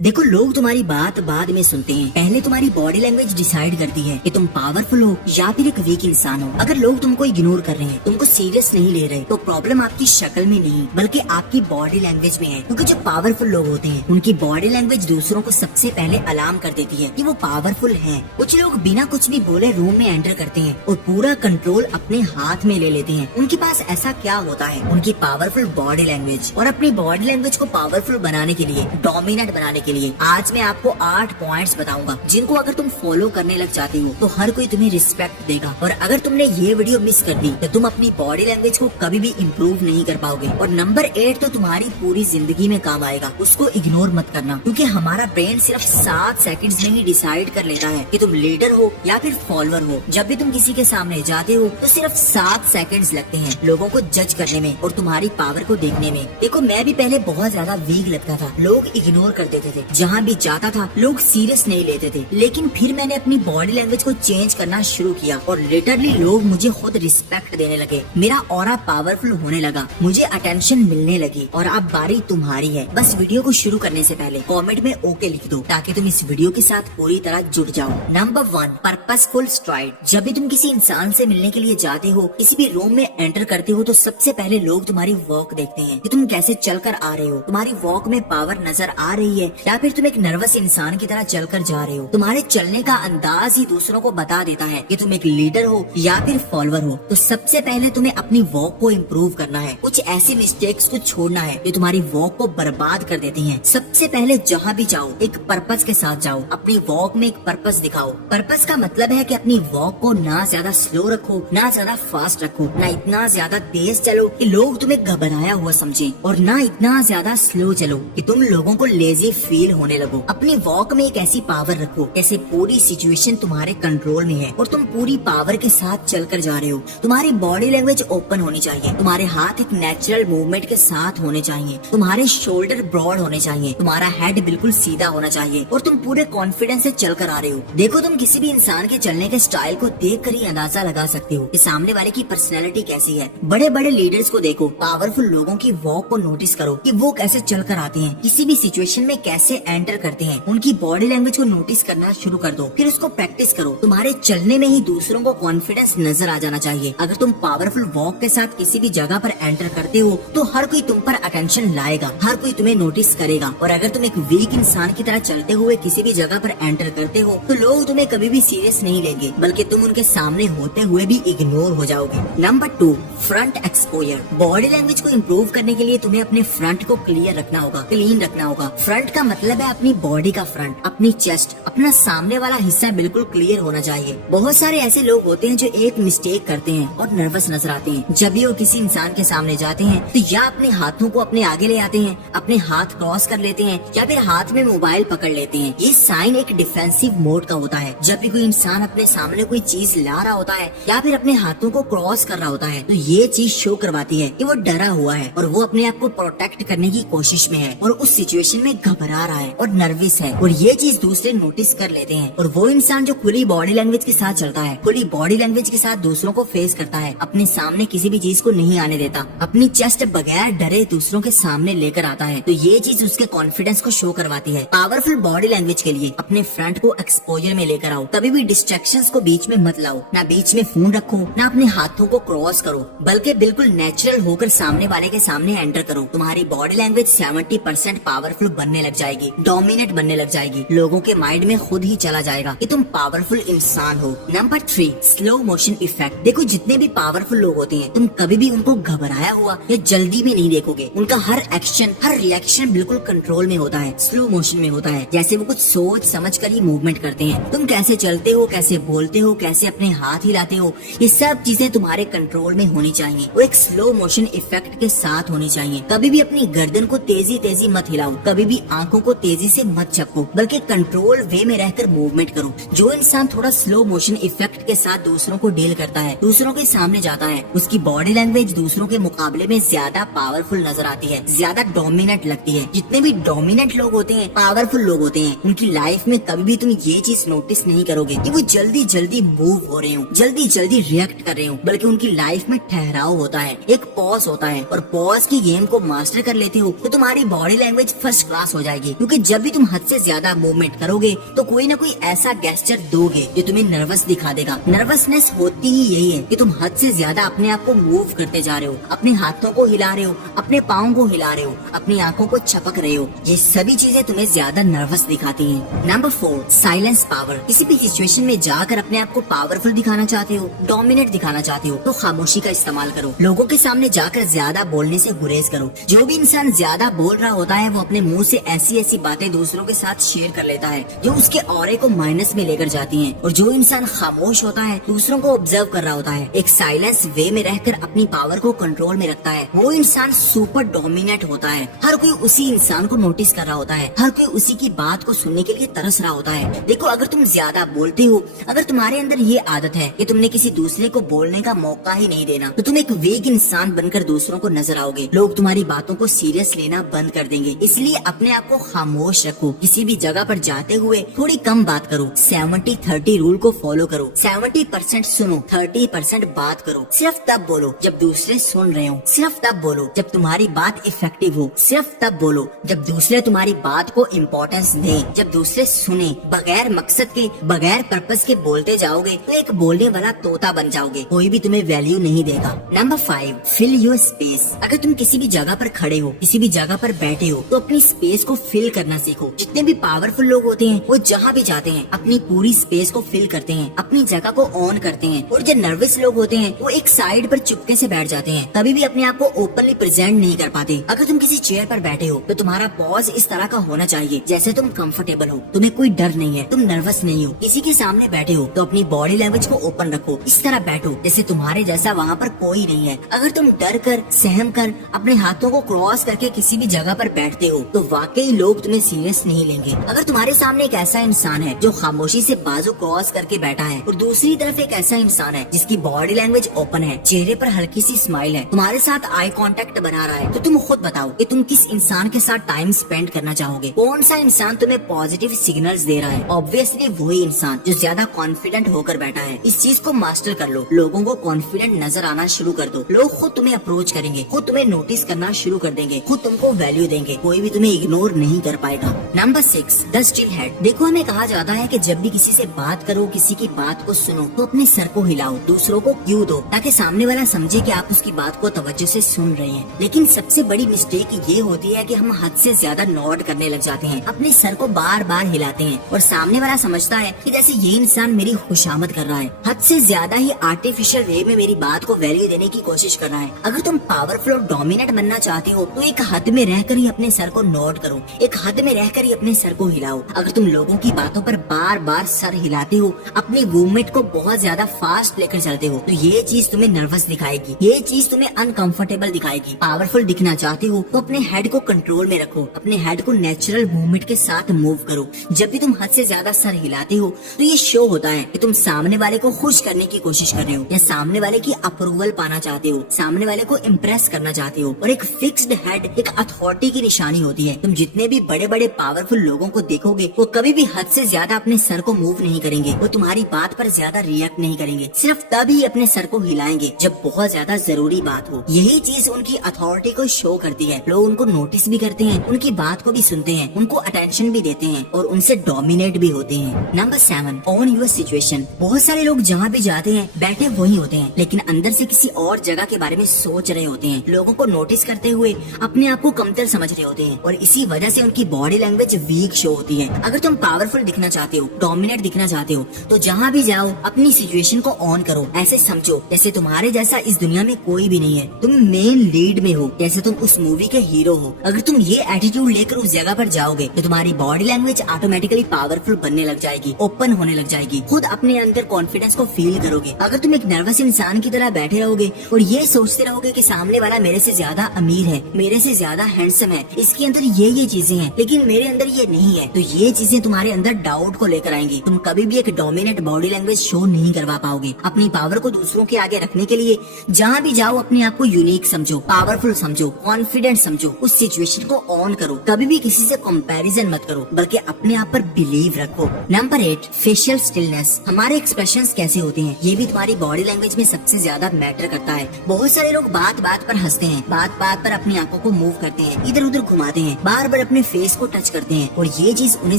देखो, लोग तुम्हारी बात बाद में सुनते हैं, पहले तुम्हारी बॉडी लैंग्वेज डिसाइड करती है कि तुम पावरफुल हो या फिर एक वीक इंसान हो। अगर लोग तुमको इग्नोर कर रहे हैं, तुमको सीरियस नहीं ले रहे, तो प्रॉब्लम आपकी शक्ल में नहीं बल्कि आपकी बॉडी लैंग्वेज में है। क्योंकि जो पावरफुल लोग होते हैं उनकी बॉडी लैंग्वेज दूसरों को सबसे पहले अलार्म कर देती है कि वो पावरफुल हैं। कुछ लोग बिना कुछ भी बोले रूम में एंटर करते हैं और पूरा कंट्रोल अपने हाथ में ले लेते हैं। उनके पास ऐसा क्या होता है? उनकी पावरफुल बॉडी लैंग्वेज। और अपनी बॉडी लैंग्वेज को पावरफुल बनाने के लिए, डोमिनेट बनाने के लिए आज मैं आपको 8 पॉइंट्स बताऊंगा जिनको अगर तुम फॉलो करने लग जाते हो तो हर कोई तुम्हें रिस्पेक्ट देगा। और अगर तुमने ये वीडियो मिस कर दी तो तुम अपनी बॉडी लैंग्वेज को कभी भी इम्प्रूव नहीं कर पाओगे। और नंबर 8 तो तुम्हारी पूरी जिंदगी में काम आएगा, उसको इग्नोर मत करना। क्योंकि हमारा ब्रेन सिर्फ 7 सेकंड्स में ही डिसाइड कर लेता है कि तुम लीडर हो या फिर फॉलोअर हो। जब भी तुम किसी के सामने जाते हो तो सिर्फ 7 सेकंड्स लगते हैं लोगों को जज करने में और तुम्हारी पावर को देखने में। देखो, मैं भी पहले बहुत ज्यादा वीक लगता था, लोग इग्नोर कर देते थे, जहाँ भी जाता था लोग सीरियस नहीं लेते थे। लेकिन फिर मैंने अपनी बॉडी लैंग्वेज को चेंज करना शुरू किया और लिटरली लोग मुझे खुद रिस्पेक्ट देने लगे। मेरा ऑरा पावरफुल होने लगा, मुझे अटेंशन मिलने लगी। और अब बारी तुम्हारी है। बस वीडियो को शुरू करने से पहले कमेंट में ओके लिख दो ताकि तुम इस वीडियो के साथ पूरी तरह जुड़ जाओ। Number 1, purposeful STRIDE. जब भी तुम किसी इंसान से मिलने के लिए जाते हो, किसी भी रूम में एंटर करते हो, तो सबसे पहले लोग तुम्हारी वॉक देखते हैं कि तुम कैसे चलकर आ रहे हो। तुम्हारी वॉक में पावर नजर आ रही है या फिर तुम एक नर्वस इंसान की तरह चलकर जा रहे हो। तुम्हारे चलने का अंदाज ही दूसरों को बता देता है कि तुम एक लीडर हो या फिर फॉलोअर हो। तो सबसे पहले तुम्हें अपनी वॉक को इम्प्रूव करना है। कुछ ऐसी मिस्टेक्स को छोड़ना है जो तुम्हारी वॉक को बर्बाद कर देती हैं। सबसे पहले जहाँ भी जाओ एक पर्पस के साथ जाओ। अपनी वॉक में एक पर्पस दिखाओ। पर्पस का मतलब है कि अपनी वॉक को ना ज्यादा स्लो रखो, ना ज्यादा फास्ट रखो, ना इतना ज्यादा तेज चलो कि लोग तुम्हें घबराया हुआ समझें, और ना इतना ज्यादा स्लो चलो कि तुम लोगों को लेजी फील होने लगो। अपनी वॉक में एक ऐसी पावर रखो जैसे पूरी सिचुएशन तुम्हारे कंट्रोल में है और तुम पूरी पावर के साथ चलकर जा रहे हो। तुम्हारी बॉडी लैंग्वेज ओपन होनी चाहिए, तुम्हारे हाथ एक नेचुरल मूवमेंट के साथ होने चाहिए, तुम्हारे शोल्डर ब्रॉड होने चाहिए, तुम्हारा हेड बिल्कुल सीधा होना चाहिए और तुम पूरे कॉन्फिडेंस से चलकर आ रहे हो। देखो, तुम किसी भी इंसान के चलने के स्टाइल को देख कर ही अंदाजा लगा सकते हो कि सामने वाले की पर्सनैलिटी कैसी है। बड़े बड़े लीडर्स को देखो, पावरफुल लोगों की वॉक को नोटिस करो कि वो कैसे चलकर आते हैं, किसी भी सिचुएशन में कैसे एंटर करते हैं। उनकी बॉडी लैंग्वेज को नोटिस करना शुरू कर दो, फिर उसको प्रैक्टिस करो। तुम्हारे चलने में ही दूसरों को कॉन्फिडेंस नजर आ जाना चाहिए। अगर तुम पावरफुल वॉक के साथ किसी भी जगह पर एंटर करते हो तो हर कोई तुम पर अटेंशन लाएगा, हर कोई तुम्हें नोटिस करेगा। और अगर तुम एक वीक इंसान की तरह चलते हुए किसी भी जगह पर एंटर करते हो तो लोग तुम्हें कभी भी सीरियस नहीं लेंगे, बल्कि तुम उनके सामने होते हुए भी इग्नोर हो जाओगे। Number 2, front exposure. Body language को इम्प्रूव करने के लिए तुम्हें अपने फ्रंट को क्लियर रखना होगा, क्लीन रखना होगा। फ्रंट का मतलब है अपनी बॉडी का फ्रंट, अपनी चेस्ट, अपना सामने वाला हिस्सा बिल्कुल क्लियर होना चाहिए। बहुत सारे ऐसे लोग होते हैं जो एक मिस्टेक करते हैं और नर्वस नजर आते हैं। जब भी वो किसी इंसान के सामने जाते हैं तो या अपने हाथों को अपने आगे ले आते हैं, अपने हाथ क्रॉस कर लेते हैं, या फिर हाथ में मोबाइल पकड़ लेते हैं। ये साइन एक डिफेंसिव मोड का होता है। जब भी कोई इंसान अपने सामने कोई चीज ला रहा होता है या फिर अपने हाथों को क्रॉस कर रहा होता है तो ये चीज शो करवाती है कि वो डरा हुआ है और वो अपने आप को प्रोटेक्ट करने की कोशिश में है और उस सिचुएशन में घबरा रहा है और नर्वस है। और ये चीज दूसरे नोटिस कर लेते हैं। और वो इंसान जो खुली बॉडी लैंग्वेज के साथ चलता है, खुली बॉडी लैंग्वेज के साथ दूसरों को फेस करता है, अपने सामने किसी भी चीज को नहीं आने देता, अपनी चेस्ट बगैर डरे दूसरों के सामने लेकर आता है, तो ये चीज उसके कॉन्फिडेंस को शो करवाती है। पावरफुल बॉडी लैंग्वेज के लिए अपने फ्रंट को एक्सपोजर में लेकर आओ। कभी भी डिस्ट्रैक्शंस को बीच में मत लाओ, ना बीच में फोन रखो, ना अपने हाथों को क्रॉस करो, बल्कि बिल्कुल नेचुरल होकर सामने वाले के सामने एंटर करो। तुम्हारी बॉडी लैंग्वेज 70% पावरफुल बनने लग जाएगी, डोमिनेट बनने लग जाएगी। लोगों के माइंड में खुद ही चला जाएगा कि तुम पावरफुल इंसान हो। Number 3, slow motion effect. देखो, जितने भी पावरफुल लोग होते हैं तुम कभी भी उनको घबराया हुआ या जल्दी में नहीं देखोगे। उनका हर एक्शन, हर रिएक्शन बिल्कुल कंट्रोल में होता है, स्लो मोशन में होता है, जैसे वो कुछ सोच समझ कर ही मूवमेंट करते हैं। तुम कैसे चलते हो, कैसे बोलते हो, कैसे अपने हाथ हिलाते हो, ये सब चीजें तुम्हारे कंट्रोल में होनी चाहिए। वो एक स्लो मोशन इफेक्ट के साथ होनी चाहिए। कभी भी अपनी गर्दन को तेजी तेजी मत हिलाओ, कभी भी आंखों को तेजी से मत झपको, बल्कि कंट्रोल वे में रहकर मूवमेंट करो। जो इंसान थोड़ा स्लो मोशन इफेक्ट के साथ दूसरों को डील करता है, दूसरों के सामने जाता है, उसकी बॉडी लैंग्वेज दूसरों के मुकाबले में ज्यादा पावरफुल नजर आती है, ज्यादा डोमिनेट लगती है। जितने भी डोमिनेट लोग होते हैं, पावरफुल लोग होते हैं, उनकी लाइफ में कभी भी तुम ये चीज नोटिस नहीं करोगे कि वो जल्दी जल्दी मूव हो रहे हो, जल्दी जल्दी रिएक्ट कर रहे हो, बल्कि उनकी लाइफ में ठहराव होता है, एक पॉज होता है। और पॉज की गेम को मास्टर कर लेते हो तो तुम्हारी बॉडी लैंग्वेज फर्स्ट क्लास हो जाएगी। जाएगी, क्योंकि जब भी तुम हद से ज्यादा मूवमेंट करोगे तो कोई ना कोई ऐसा गेस्चर दोगे जो तुम्हें नर्वस दिखा देगा। नर्वसनेस होती ही यही है कि तुम हद से ज्यादा अपने आप को मूव करते जा रहे हो, अपने हाथों को हिला रहे हो, अपने पाँव को हिला रहे हो, अपनी आंखों को छपक रहे हो। ये सभी चीजें तुम्हें ज्यादा नर्वस दिखाती हैं। Number 4, silence power. किसी भी सिचुएशन में जाकर अपने आप को पावरफुल दिखाना चाहते हो, डोमिनेट दिखाना चाहते हो, तो खामोशी का इस्तेमाल करो। लोगों के सामने जाकर ज्यादा बोलने से गुरेज करो। जो भी इंसान ज्यादा बोल रहा होता है वो अपने मुंह से ऐसी ऐसी बातें दूसरों के साथ शेयर कर लेता है जो उसके ऑरे को माइनस में लेकर जाती हैं। और जो इंसान खामोश होता है, दूसरों को ऑब्जर्व कर रहा होता है, एक साइलेंस वे में रहकर अपनी पावर को कंट्रोल में रखता है, वो इंसान सुपर डोमिनेट होता है। हर कोई उसी इंसान को नोटिस कर रहा होता है, हर कोई उसी की बात को सुनने के लिए तरस रहा होता है। देखो, अगर तुम ज्यादा बोलते हो, अगर तुम्हारे अंदर ये आदत है कि तुमने किसी दूसरे को बोलने का मौका ही नहीं देना, तो तुम एक वीक इंसान बनकर दूसरों को नजर आओगे। लोग तुम्हारी बातों को सीरियस लेना बंद कर देंगे। इसलिए अपने आप को खामोश रखो। किसी भी जगह पर जाते हुए थोड़ी कम बात करो। 70-30 रूल को फॉलो करो। 70% सुनो, 30% बात करो। सिर्फ तब बोलो जब दूसरे सुन रहे हो, सिर्फ तब बोलो जब तुम्हारी बात इफेक्टिव हो, सिर्फ तब बोलो जब दूसरे तुम्हारी बात को इम्पोर्टेंस दें, जब दूसरे सुने। बगैर मकसद के, बगैर पर्पस के बोलते जाओगे तो एक बोलने वाला तोता बन जाओगे, कोई भी तुम्हें वैल्यू नहीं देगा। Number 5, fill your space. अगर तुम किसी भी जगह पर खड़े हो, किसी भी जगह पर बैठे हो, तो अपनी स्पेस को फिल करना सीखो। जितने भी पावरफुल लोग होते हैं वो जहाँ भी जाते हैं अपनी पूरी स्पेस को फिल करते हैं, अपनी जगह को ऑन करते हैं। और जो नर्वस लोग होते हैं वो एक साइड पर चुपके से बैठ जाते हैं, कभी भी अपने आप को ओपनली प्रेजेंट नहीं कर पाते। अगर तुम किसी चेयर पर बैठे हो तो तुम्हारा पॉज इस तरह का होना चाहिए जैसे तुम कंफर्टेबल हो, तुम्हें कोई डर नहीं है, तुम नर्वस नहीं हो। किसी के सामने बैठे हो तो अपनी बॉडी लैंग्वेज को ओपन रखो, इस तरह बैठो जैसे तुम्हारे जैसा वहाँ पर कोई नहीं है। अगर तुम डर कर, सहम कर, अपने हाथों को क्रॉस करके किसी भी जगह पर बैठते हो तो वाकई लोग तुम्हें सीरियस नहीं लेंगे। अगर तुम्हारे सामने एक ऐसा इंसान है जो खामोशी से बाजू क्रॉस करके बैठा है और दूसरी तरफ एक ऐसा इंसान है जिसकी बॉडी लैंग्वेज ओपन है, चेहरे पर हल्की सी स्माइल है, तुम्हारे साथ आई कांटेक्ट बना रहा है, तो तुम खुद बताओ कि तुम किस इंसान के साथ टाइम स्पेंड करना चाहोगे। कौन सा इंसान तुम्हें पॉजिटिव सिग्नल्स दे रहा है? ऑब्वियसली वही इंसान जो ज्यादा कॉन्फिडेंट होकर बैठा है। इस चीज को मास्टर कर लो। लोगों को कॉन्फिडेंट नजर आना शुरू कर दो। लोग खुद तुम्हें अप्रोच करेंगे, खुद तुम्हें नोटिस करना शुरू कर देंगे, खुद तुमको वैल्यू देंगे, कोई भी तुम्हें इग्नोर नहीं कर पाएगा। Number 6, the still head. देखो, हमें कहा जाता है कि जब भी किसी से बात करो, किसी की बात को सुनो, तो अपने सर को हिलाओ, दूसरों को क्यों दो, ताकि सामने वाला समझे कि आप उसकी बात को तवज्जो से सुन रहे हैं। लेकिन सबसे बड़ी मिस्टेक ये होती है कि हम हद से ज्यादा नॉड करने लग जाते हैं, अपने सर को बार बार हिलाते हैं और सामने वाला समझता है कि जैसे ये इंसान मेरी खुशामद कर रहा है, हद से ज्यादा ही आर्टिफिशियल वे में मेरी बात को वैल्यू देने की कोशिश कर रहा है। अगर तुम पावरफुल और डोमिनेट बनना चाहते हो तो एक हद में रहकर ही अपने सर को नोट करो, एक हद में रहकर ही अपने सर को हिलाओ। अगर तुम लोगों की बातों पर बार बार सर हिलाते हो, अपनी मूवमेंट को बहुत ज्यादा फास्ट लेकर चलते हो, तो ये चीज तुम्हें नर्वस दिखाएगी, ये चीज तुम्हें अनकंफर्टेबल दिखाएगी। पावरफुल दिखना चाहते हो तो अपने हेड को कंट्रोल में रखो, अपने हेड को नेचुरल मूवमेंट के साथ मूव करो। जब भी तुम हद से ज्यादा सर हिलाते हो तो ये शो होता है कि तुम सामने वाले को खुश करने की कोशिश कर रहे हो या सामने वाले की अप्रूवल पाना चाहते हो, सामने वाले को इम्प्रेस करना चाहते हो। और एक फिक्स्ड हेड एक अथॉरिटी की निशानी होती है। तुम जितने भी बड़े बड़े पावरफुल लोगों को देखोगे वो कभी भी हद से ज्यादा अपने सर को मूव नहीं करेंगे, वो तुम्हारी बात पर ज्यादा रिएक्ट नहीं करेंगे, सिर्फ तभी अपने सर को हिलाएंगे जब बहुत ज्यादा जरूरी बात हो। यही चीज उनकी अथॉरिटी को शो करती है। लोग उनको नोटिस भी करते हैं, उनकी बात को भी सुनते हैं, उनको अटेंशन भी देते हैं और उनसे डोमिनेट भी होते हैं। Number 7, on your situation. बहुत सारे लोग जहाँ भी जाते हैं बैठे वही होते हैं, लेकिन अंदर से किसी और जगह के बारे में सोच रहे होते हैं। लोगों को नोटिस करते हुए अपने आप को कमतर समझ रहे होते हैं और इसी वजह से उनकी बॉडी लैंग्वेज वीक शो होती है। अगर तुम पावरफुल दिखना चाहते हो, डोमिनेट दिखना चाहते हो, तो जहाँ भी जाओ अपनी सिचुएशन को ऑन करो। ऐसे समझो जैसे तुम्हारे जैसा इस दुनिया में कोई भी नहीं है, तुम मेन लीड में हो, जैसे तुम उस मूवी के हीरो हो। अगर तुम ये एटीट्यूड लेकर उस जगह पर जाओगे तो तुम्हारी बॉडी लैंग्वेज ऑटोमेटिकली पावरफुल बनने लग जाएगी, ओपन होने लग जाएगी, खुद अपने अंदर कॉन्फिडेंस को फील करोगे। अगर तुम एक नर्वस इंसान की तरह बैठे रहोगे और ये सोचते रहोगे कि सामने वाला मेरे से ज्यादा अमीर है, मेरे से ज्यादा हैंडसम है, इसके अंदर ये चीजें हैं लेकिन मेरे अंदर ये नहीं है, तो ये चीजें तुम्हारे अंदर डाउट को लेकर आएंगी। तुम कभी भी एक डोमिनेट बॉडी लैंग्वेज शो नहीं करवा पाओगे। अपनी पावर को दूसरों के आगे रखने के लिए जहाँ भी जाओ अपने आप को यूनिक समझो, पावरफुल समझो, कॉन्फिडेंट समझो, उस सिचुएशन को ऑन करो। कभी भी किसी से कंपैरिजन मत करो बल्कि अपने आप पर बिलीव रखो। Number 8, facial stillness. हमारे एक्सप्रेशंस कैसे होते हैं ये भी तुम्हारी बॉडी लैंग्वेज में सबसे ज्यादा मैटर करता है। बहुत सारे लोग बात बात पर हंसते हैं, बात बात पर अपनी आंखों को मूव करते हैं, इधर उधर घुमाते हैं, बार बार अपनी अपने फेस को टच करते हैं और ये चीज उन्हें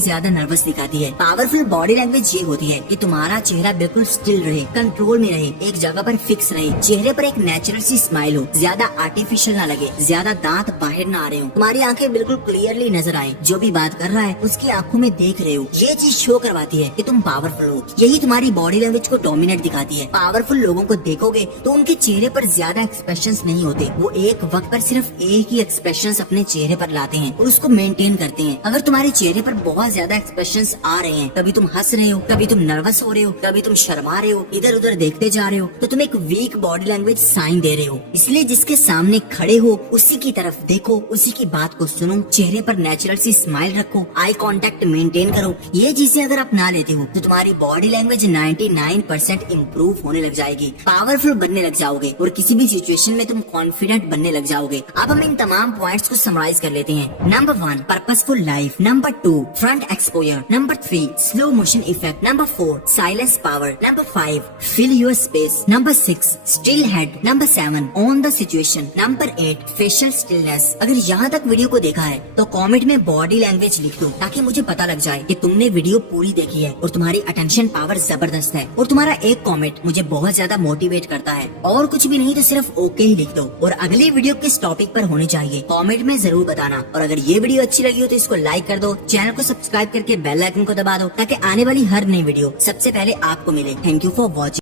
ज्यादा नर्वस दिखाती है। पावरफुल बॉडी लैंग्वेज ये होती है कि तुम्हारा चेहरा बिल्कुल स्टिल रहे, कंट्रोल में रहे, एक जगह पर फिक्स रहे, चेहरे पर एक नेचुरल सी स्माइल हो, ज्यादा आर्टिफिशियल ना लगे, ज्यादा दांत बाहर ना आ रहे हो, तुम्हारी आंखें बिल्कुल क्लियरली नजर आए, जो भी बात कर रहा है उसकी आंखों में देख रहे हो। ये चीज शो करवाती है कि तुम पावरफुल हो। यही तुम्हारी बॉडी लैंग्वेज को डोमिनेट दिखाती है। पावरफुल लोगों को देखोगे तो उनके चेहरे पर ज्यादा एक्सप्रेशंस नहीं होते, वो एक वक्त पर सिर्फ एक ही एक्सप्रेशंस अपने चेहरे पर लाते हैं और उसको मेंटेन करते हैं। अगर तुम्हारे चेहरे पर बहुत ज्यादा एक्सप्रेशंस आ रहे हैं, कभी तुम हंस रहे हो, कभी तुम नर्वस हो रहे हो, कभी तुम शर्मा रहे हो, इधर उधर देखते जा रहे हो, तो तुम एक वीक बॉडी लैंग्वेज साइन दे रहे हो। इसलिए जिसके सामने खड़े हो उसी की तरफ देखो, उसी की बात को सुनो, चेहरे पर नेचुरल सी स्माइल रखो, आई कांटेक्ट मेंटेन करो। ये चीजें अगर अपना लेते हो तो तुम्हारी बॉडी लैंग्वेज 99% इम्प्रूव होने लग जाएगी, पावरफुल बनने लग जाओगे और किसी भी सिचुएशन में तुम कॉन्फिडेंट बनने लग जाओगे। अब हम इन तमाम पॉइंट्स को समराइज कर लेते हैं। Number 1 purposeful life, number 2 front exposure, number 3 slow motion effect, number 4 silence power, number 5 fill your space, number 6 still head, number 7 on the situation, number 8 facial stillness. अगर यहाँ तक वीडियो को देखा है तो कमेंट में बॉडी लैंग्वेज लिख दो ताकि मुझे पता लग जाए कि तुमने वीडियो पूरी देखी है और तुम्हारी अटेंशन पावर जबरदस्त है। और तुम्हारा एक कमेंट मुझे बहुत ज्यादा मोटिवेट करता है। और कुछ भी नहीं तो सिर्फ ओके ही लिख दो। और अगली वीडियो किस टॉपिक पर होनी चाहिए कमेंट में जरूर बताना। और अगर ये वीडियो अच्छी लगी हो तो इसको लाइक कर दो, चैनल को सब्सक्राइब करके बेल आइकन को दबा दो ताकि आने वाली हर नई वीडियो सबसे पहले आपको मिले। Thank you for watching.